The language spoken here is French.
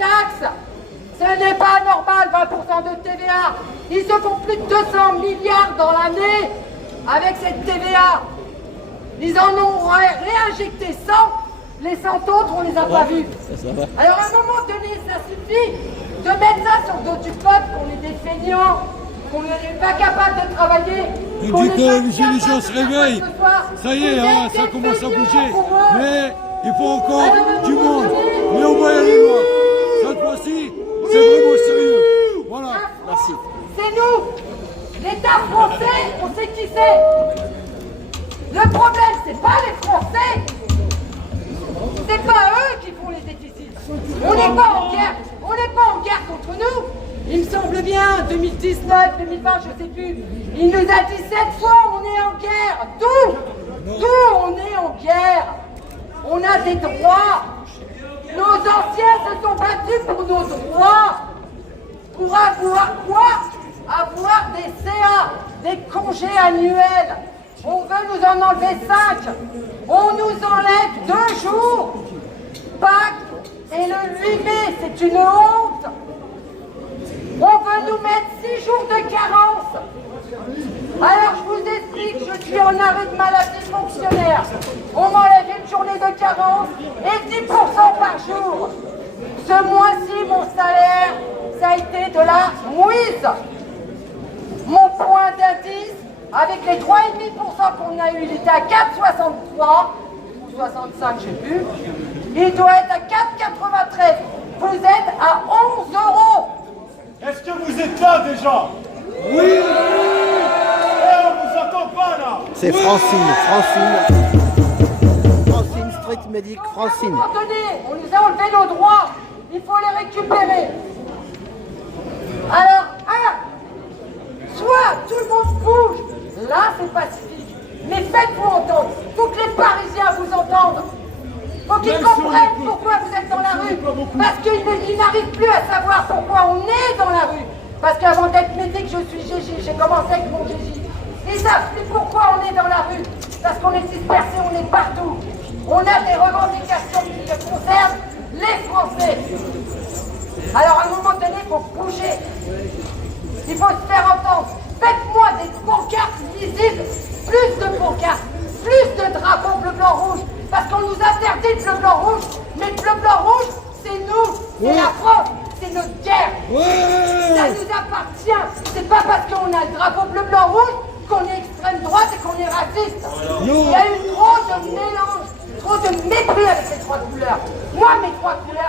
taxes. Ce n'est pas normal, 20% de TVA. Ils se font plus de 200 milliards dans l'année avec cette TVA. Ils en ont réinjecté 100, les 100 autres, on les a pas vus. Alors à un moment donné, ça suffit de mettre ça sur le dos du peuple, qu'on est des feignants, qu'on n'est pas capable de travailler. Et dès que les gens se réveillent, ça y est, hein, ça commence à bouger. Mais il faut encore du monde. Mais on va y aller loin. Cette fois-ci, c'est vraiment sérieux. Voilà. Merci. C'est nous, l'État français, on sait qui c'est. Le problème, c'est pas les Français. C'est pas eux qui font les déficits. On n'est pas en guerre. On n'est pas en guerre contre nous. Il me semble bien, 2019, 2020, je sais plus. Il nous a dit 7 fois, on est en guerre. D'où on est en guerre. On a des droits. Nos anciens se sont battus pour nos droits. Pour avoir quoi? Avoir des CA, des congés annuels. On veut nous en enlever 5. On nous enlève 2 jours. Pâques et le 8 mai, c'est une honte. On veut nous mettre 6 jours de carence. Alors je vous explique, je suis en arrêt de maladie fonctionnaire. On m'enlève une journée de carence et 10% par jour. Ce mois-ci, mon salaire, ça a été de la mouise. Mon point d'indice, avec les 3,5% qu'on a eu, il était à 4,63 ou 65, je ne sais plus. Il doit être à 4,93. Vous êtes à 11 €. Est-ce que vous êtes là déjà? Oui. On vous entend pas là. C'est Francine, Street Medic, Francine. À un moment donné, on nous a enlevé nos droits. Il faut les récupérer. Alors, soit tout le monde bouge, là c'est pacifique, mais faites-vous entendre. Faut que les Parisiens vous entendent. Faut qu'ils comprennent pourquoi vous êtes dans la rue. Parce qu'ils n'arrivent plus à savoir pourquoi on est dans la rue. Parce qu'avant d'être médic, je suis Gigi, j'ai commencé avec mon Gigi. Ils savent plus pourquoi on est dans la rue. Parce qu'on est dispersés, on est partout. On a des revendications qui concernent les Français. Alors à un moment donné, il faut bouger. Il faut se faire entendre. Faites-moi des pancartes visibles, plus de pancartes, plus de drapeaux bleu, blanc, rouge. Parce qu'on nous interdit le bleu, blanc, rouge. Mais le bleu, blanc, rouge, c'est nous, c'est la France, c'est notre guerre. Ça nous appartient. C'est pas parce qu'on a le drapeau bleu, blanc, rouge qu'on est extrême droite et qu'on est raciste. Il y a eu trop de mélange, trop de mépris avec ces 3 couleurs. Moi, mes 3 couleurs,